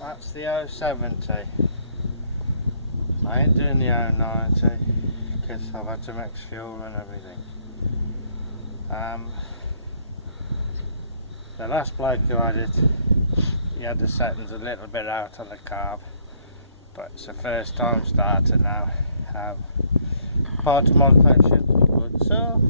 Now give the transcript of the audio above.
That's the 070. I ain't doing the 090 because I've had to mix fuel and everything. The last bloke who had it, he had the settings a little bit out on the carb, but it's the first time starter now. Part of modification should be good, so